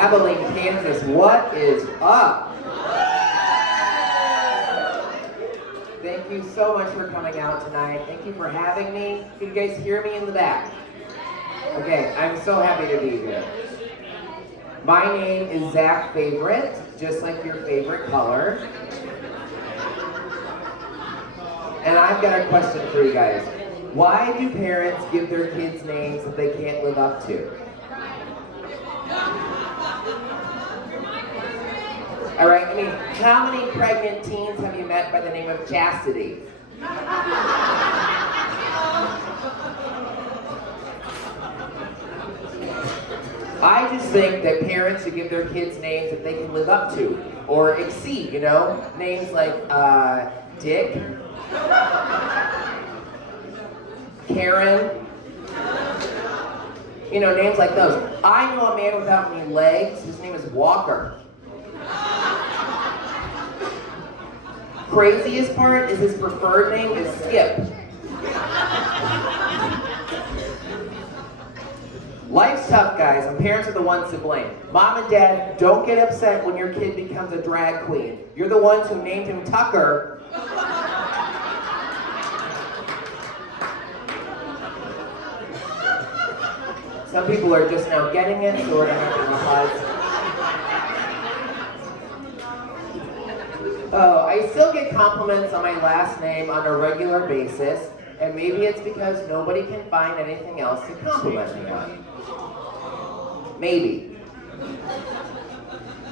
Abilene, Kansas. What is up? Thank you so much for coming out tonight. Thank you for having me. Can you guys hear me in the back? Okay, I'm so happy to be here. My name is Zach Favorite, just like your favorite color. And I've got a question for you guys. Why do parents give their kids names that they can't live up to? All right, I mean, how many pregnant teens have you met by the name of Chastity? I just think that parents should give their kids names that they can live up to or exceed, you know? Names like Dick, Karen, you know, names like those. I know a man without any legs. His name is Walker. Craziest part is his preferred name is Skip. Life's tough, guys, and parents are the ones to blame. Mom and Dad, don't get upset when your kid becomes a drag queen. You're the ones who named him Tucker. Some people are just now getting it, so we're gonna have to pause. Oh, I still get compliments on my last name on a regular basis, and maybe it's because nobody can find anything else to compliment me on. Maybe.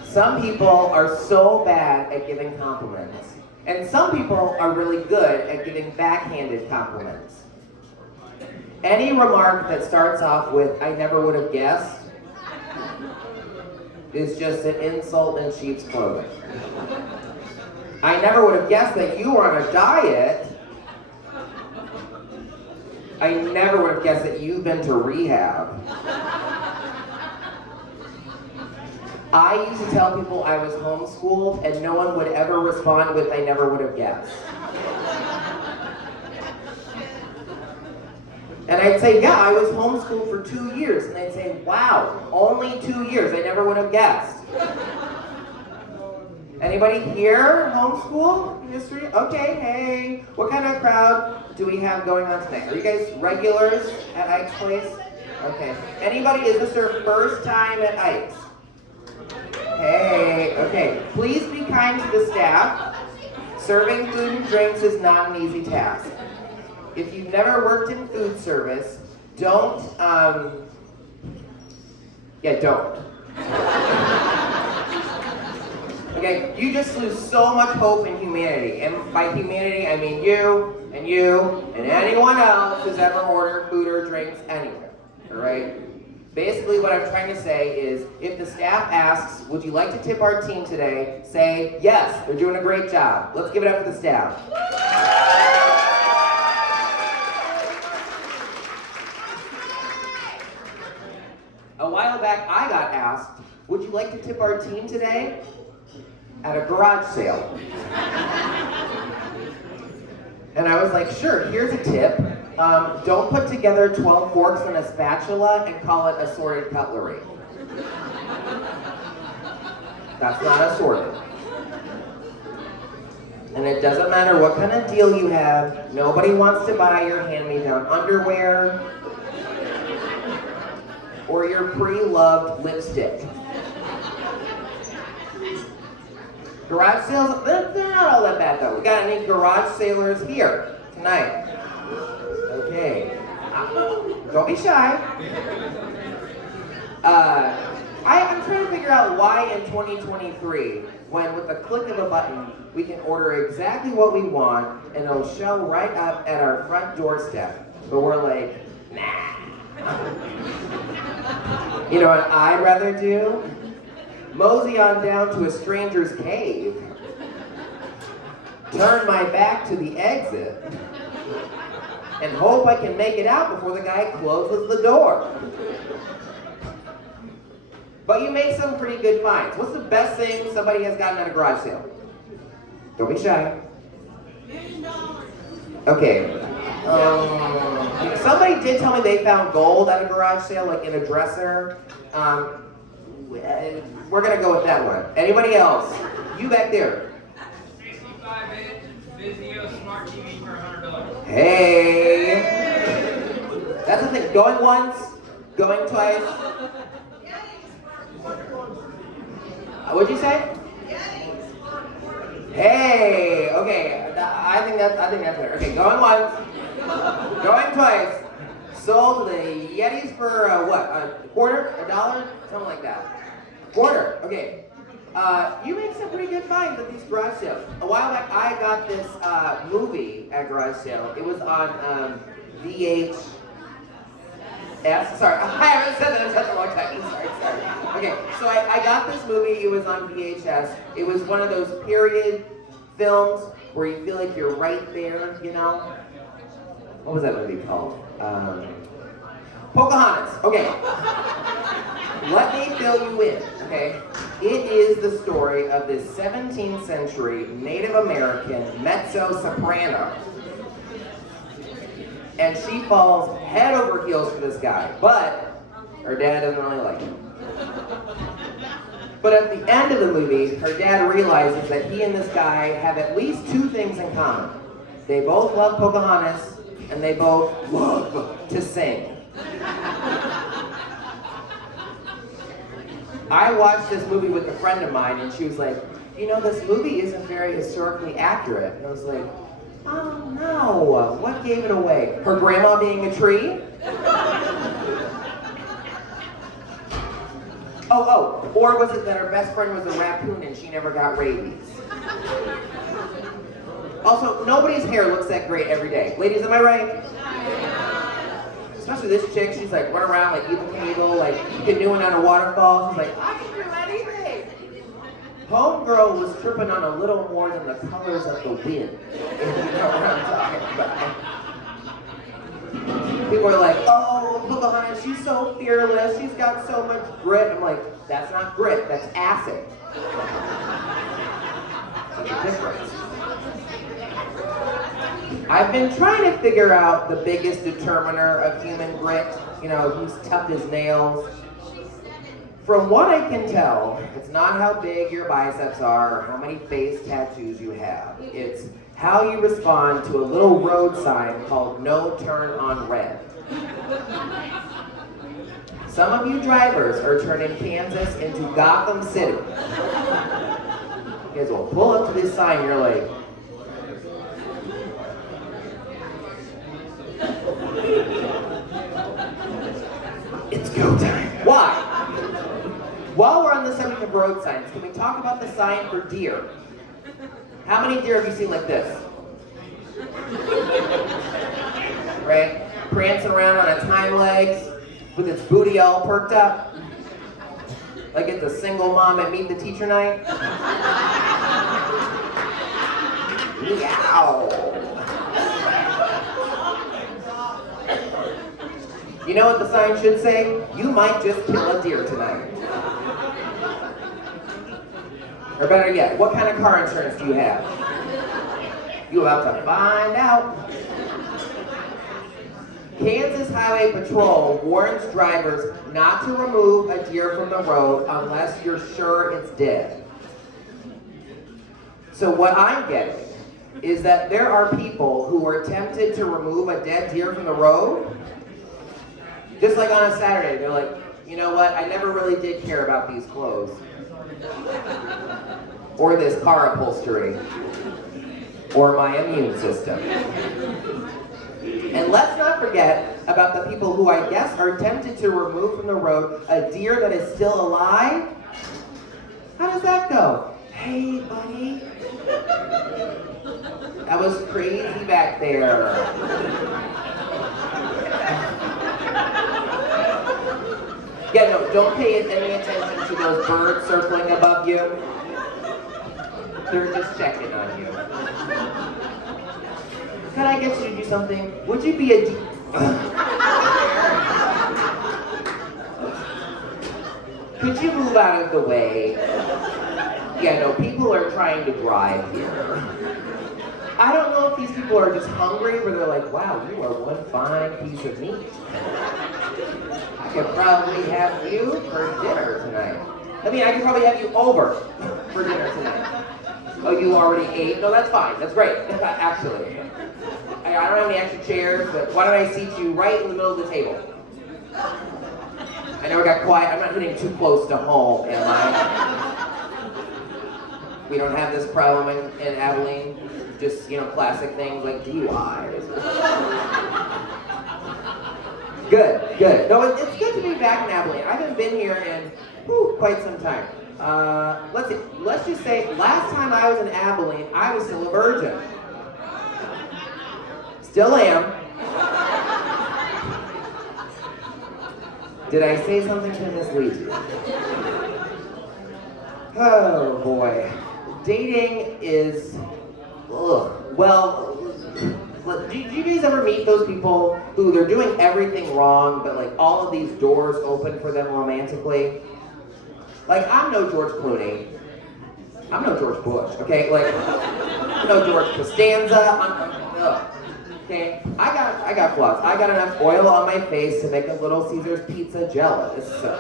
Some people are so bad at giving compliments, and some people are really good at giving backhanded compliments. Any remark that starts off with, "I never would have guessed," is just an insult in sheep's clothing. I never would have guessed that you were on a diet. I never would have guessed that you've been to rehab. I used to tell people I was homeschooled and no one would ever respond with, "I never would have guessed." And I'd say, "Yeah, I was homeschooled for 2 years." And they'd say, "Wow, only 2 years, I never would have guessed." Anybody here homeschool history? Okay, hey. What kind of crowd do we have going on tonight? Are you guys regulars at Ike's Place? Okay. Anybody, is this their first time at Ike's? Hey, okay. Please be kind to the staff. Serving food and drinks is not an easy task. If you've never worked in food service, don't. Okay, you just lose so much hope in humanity. And by humanity, I mean you, and anyone else who's ever ordered food or drinks anywhere, all right? Basically, what I'm trying to say is, if the staff asks, "Would you like to tip our team today?" say, "Yes, they're doing a great job." Let's give it up for the staff. A while back, I got asked, "Would you like to tip our team today?" at a garage sale. And I was like, "Sure, here's a tip. Don't put together 12 forks and a spatula and call it assorted cutlery." That's not assorted. And it doesn't matter what kind of deal you have, nobody wants to buy your hand-me-down underwear or your pre-loved lipstick. Garage sales, they're not all that bad though. We got any garage sailors here tonight? Okay. Don't be shy. I'm trying to figure out why in 2023, when with the click of a button, we can order exactly what we want and it'll show right up at our front doorstep. But we're like, nah. You know what I'd rather do? Mosey on down to a stranger's cave, turn my back to the exit, and hope I can make it out before the guy closes the door. But you make some pretty good finds. What's the best thing somebody has gotten at a garage sale? Don't be shy. Okay. Somebody did tell me they found gold at a garage sale, like in a dresser. We're gonna go with that one. Anybody else? You back there. 65-inch Vizio Smart TV for $100. Hey! That's the thing. Going once, going twice. What'd you say? Hey! Okay, I think that's better. Okay, going once, going twice. Sold the Yetis for what? A quarter? $1? Something like that. Quarter. Okay. You make some pretty good finds at these garage sales. A while back, I got this movie at garage sale. It was on VHS. Sorry, I haven't said that in such a long time. Sorry. Okay, so I got this movie. It was on VHS. It was one of those period films where you feel like you're right there, you know? What was that movie called? Pocahontas. Okay. Let me fill you in, okay? It is the story of this 17th century Native American mezzo-soprano. And she falls head over heels for this guy, but her dad doesn't really like him. But at the end of the movie, her dad realizes that he and this guy have at least two things in common. They both love Pocahontas, and they both love to sing. I watched this movie with a friend of mine, and she was like, you know, this movie isn't very historically accurate. And I was like, oh no, what gave it away? Her grandma being a tree? Or was it that her best friend was a raccoon and she never got rabies? Also, nobody's hair looks that great every day. Ladies, am I right? Especially this chick, she's like running around like Evil Knievel, like canoeing on a waterfall. She's like, I can do anything. Homegirl was tripping on a little more than the colors of the wind. If you know what I'm talking about. People are like, oh, Pocahontas, she's so fearless. She's got so much grit. I'm like, that's not grit, that's acid. There's a difference. I've been trying to figure out the biggest determiner of human grit, you know, who's tough as nails. From what I can tell, it's not how big your biceps are or how many face tattoos you have. It's how you respond to a little road sign called No Turn on Red. Some of you drivers are turning Kansas into Gotham City. You guys will pull up to this sign, you're like, it's go time. Why? While we're on the subject of road signs, can we talk about the sign for deer? How many deer have you seen like this? Right? Prancing around on its hind legs, with its booty all perked up. Like it's a single mom at Meet the Teacher night. Meow. You know what the sign should say? You might just kill a deer tonight. Or better yet, what kind of car insurance do you have? You're about to find out. Kansas Highway Patrol warns drivers not to remove a deer from the road unless you're sure it's dead. So what I'm getting is that there are people who are tempted to remove a dead deer from the road. Just like on a Saturday, they're like, you know what, I never really did care about these clothes. Or this car upholstery. Or my immune system. And let's not forget about the people who I guess are tempted to remove from the road a deer that is still alive. How does that go? Hey, buddy. That was crazy back there. Yeah, no, don't pay any attention to those birds circling above you. They're just checking on you. Could I get you to do something? Would you be a Could you move out of the way? Yeah, no, people are trying to drive here. I don't know if these people are just hungry, where they're like, wow, you are one fine piece of meat. I could probably have you for dinner tonight. I mean, I could probably have you over for dinner tonight. Oh, you already ate? No, that's fine. That's great, actually. I don't have any extra chairs, but why don't I seat you right in the middle of the table? I know it got quiet. I'm not hitting too close to home, am I? We don't have this problem in Abilene. Just, classic things like DUIs. Good. No, it's good to be back in Abilene. I haven't been here in quite some time. Let's see. Let's just say last time I was in Abilene, I was still a virgin. Still am. Did I say something to mislead you? Oh boy. Dating is, well, do you guys ever meet those people who they're doing everything wrong, but like all of these doors open for them romantically? Like, I'm no George Clooney. I'm no George Bush, okay? Like, I'm no George Costanza. Okay, I got flaws. I got enough oil on my face to make a Little Caesars pizza jealous. So.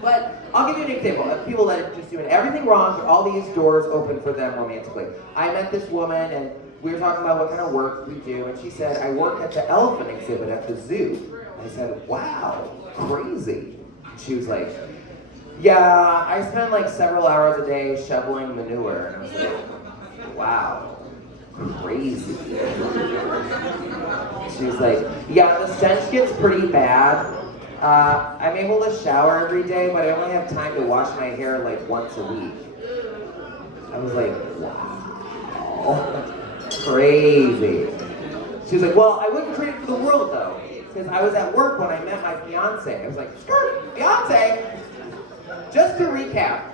But I'll give you an example of people that are just doing everything wrong, but all these doors open for them romantically. I met this woman, and we were talking about what kind of work we do, and she said, I work at the elephant exhibit at the zoo. I said, wow, crazy. She was like, yeah, I spend like several hours a day shoveling manure. And I was like, wow. Crazy. She was like, yeah, the stench gets pretty bad. I'm able to shower every day, but I only have time to wash my hair like once a week. I was like, wow. Crazy. She was like, well, I wouldn't trade it for the world though, because I was at work when I met my fiance. I was like, skirt, fiance. Just to recap,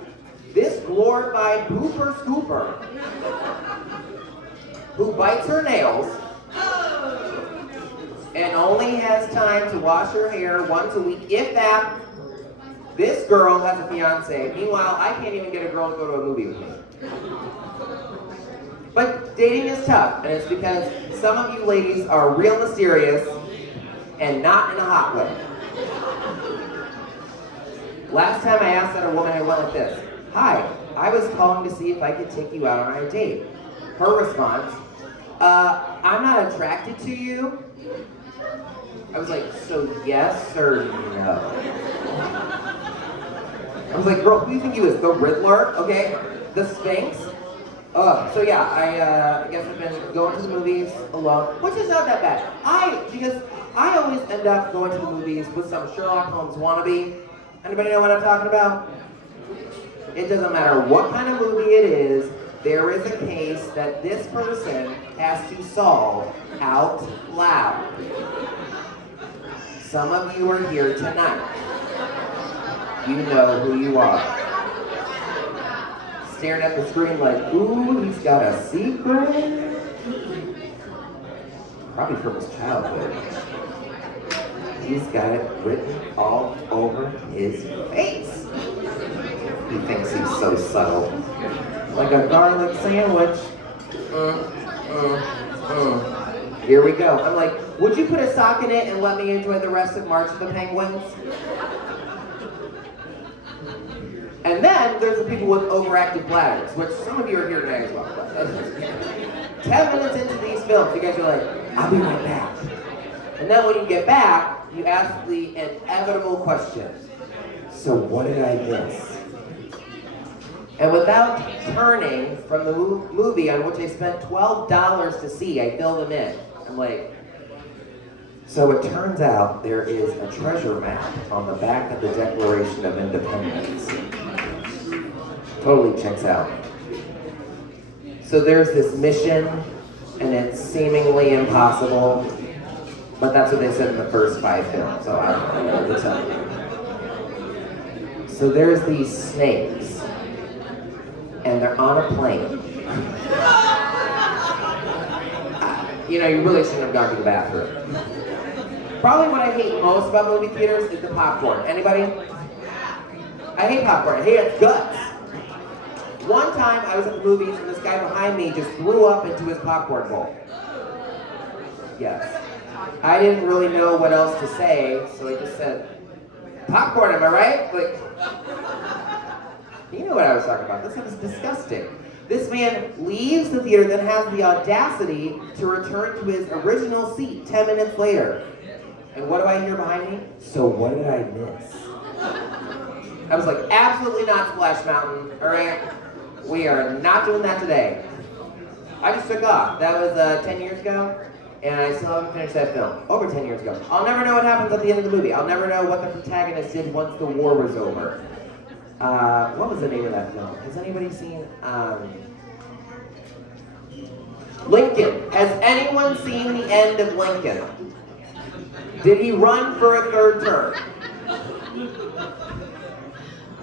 this glorified pooper scooper who bites her nails and only has time to wash her hair once a week, if that. This girl has a fiance. Meanwhile, I can't even get a girl to go to a movie with me. But dating is tough, and it's because some of you ladies are real mysterious and not in a hot way. Last time I asked that a woman, I went like this. Hi, I was calling to see if I could take you out on a date. Her response, I'm not attracted to you. I was like, so yes or no? I was like, girl, who do you think you is? The Riddler? Okay? The Sphinx? So yeah, I guess I've been going to the movies alone, which is not that bad. Because I always end up going to the movies with some Sherlock Holmes wannabe. Anybody know what I'm talking about? It doesn't matter what kind of movie it is, there is a case that this person has to solve out loud. Some of you are here tonight. You know who you are. Staring at the screen like, ooh, he's got a secret. Probably from his childhood. He's got it written all over his face. He thinks he's so subtle. Like a garlic sandwich. Here we go. I'm like, would you put a sock in it and let me enjoy the rest of March of the Penguins? And then there's the people with overactive bladders, which some of you are here today as well. 10 minutes into these films, you guys are like, I'll be right back. And then when you get back, you ask the inevitable question. So what did I miss? And without turning from the movie on which I spent $12 to see, I fill them in. I'm like, so it turns out there is a treasure map on the back of the Declaration of Independence. Totally checks out. So there's this mission, and it's seemingly impossible, but that's what they said in the first 5 films, so I don't know what to tell you. So there's these snakes, and they're on a plane. You know, you really shouldn't have gone to the bathroom. Probably what I hate most about movie theaters is the popcorn. Anybody? I hate popcorn. I hate its guts. One time I was at the movies and this guy behind me just threw up into his popcorn bowl. Yes. I didn't really know what else to say, so I just said, popcorn, am I right? Like, You know what I was talking about. This is disgusting. This man leaves the theater, then has the audacity to return to his original seat 10 minutes later. And what do I hear behind me? So what did I miss? I was like, absolutely not Splash Mountain, all right? We are not doing that today. I just took off. That was 10 years ago, and I still haven't finished that film. Over 10 years ago. I'll never know what happens at the end of the movie. I'll never know what the protagonist did once the war was over. What was the name of that film? Has anybody seen Lincoln? Has anyone seen the end of Lincoln? Did he run for a third term?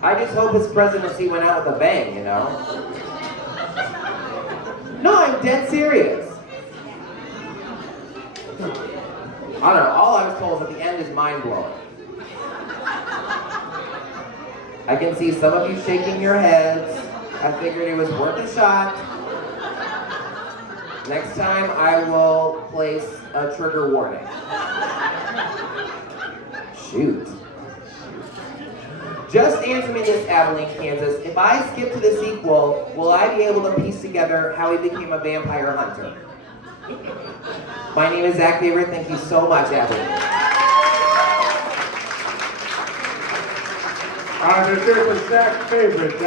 I just hope his presidency went out with a bang, you know? No, I'm dead serious. I don't know, all I was told is that the end is mind-blowing. I can see some of you shaking your heads. I figured it was worth a shot. Next time I will place a trigger warning. Shoot. Just answer me this, Abilene, Kansas. If I skip to the sequel, will I be able to piece together how he became a vampire hunter? My name is Zach Favorite. Thank you so much, Abilene. Let's hear it for Zach's favorite.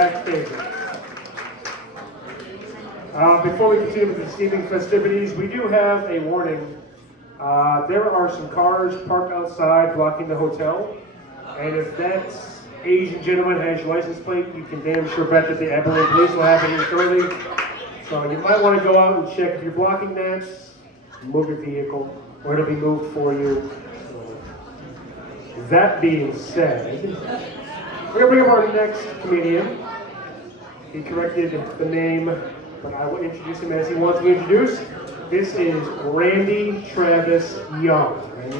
Before we continue with this evening's festivities, we do have a warning. There are some cars parked outside blocking the hotel, and if that Asian gentleman has your license plate, you can damn sure bet that the Abilene police will have it here shortly. So you might want to go out and check. If you're blocking that, move your vehicle, or it'll be moved for you. So, that being said, we're going to bring up our next comedian. He corrected the name, but I will introduce him as he wants to be introduced. This is Randy Travis Young.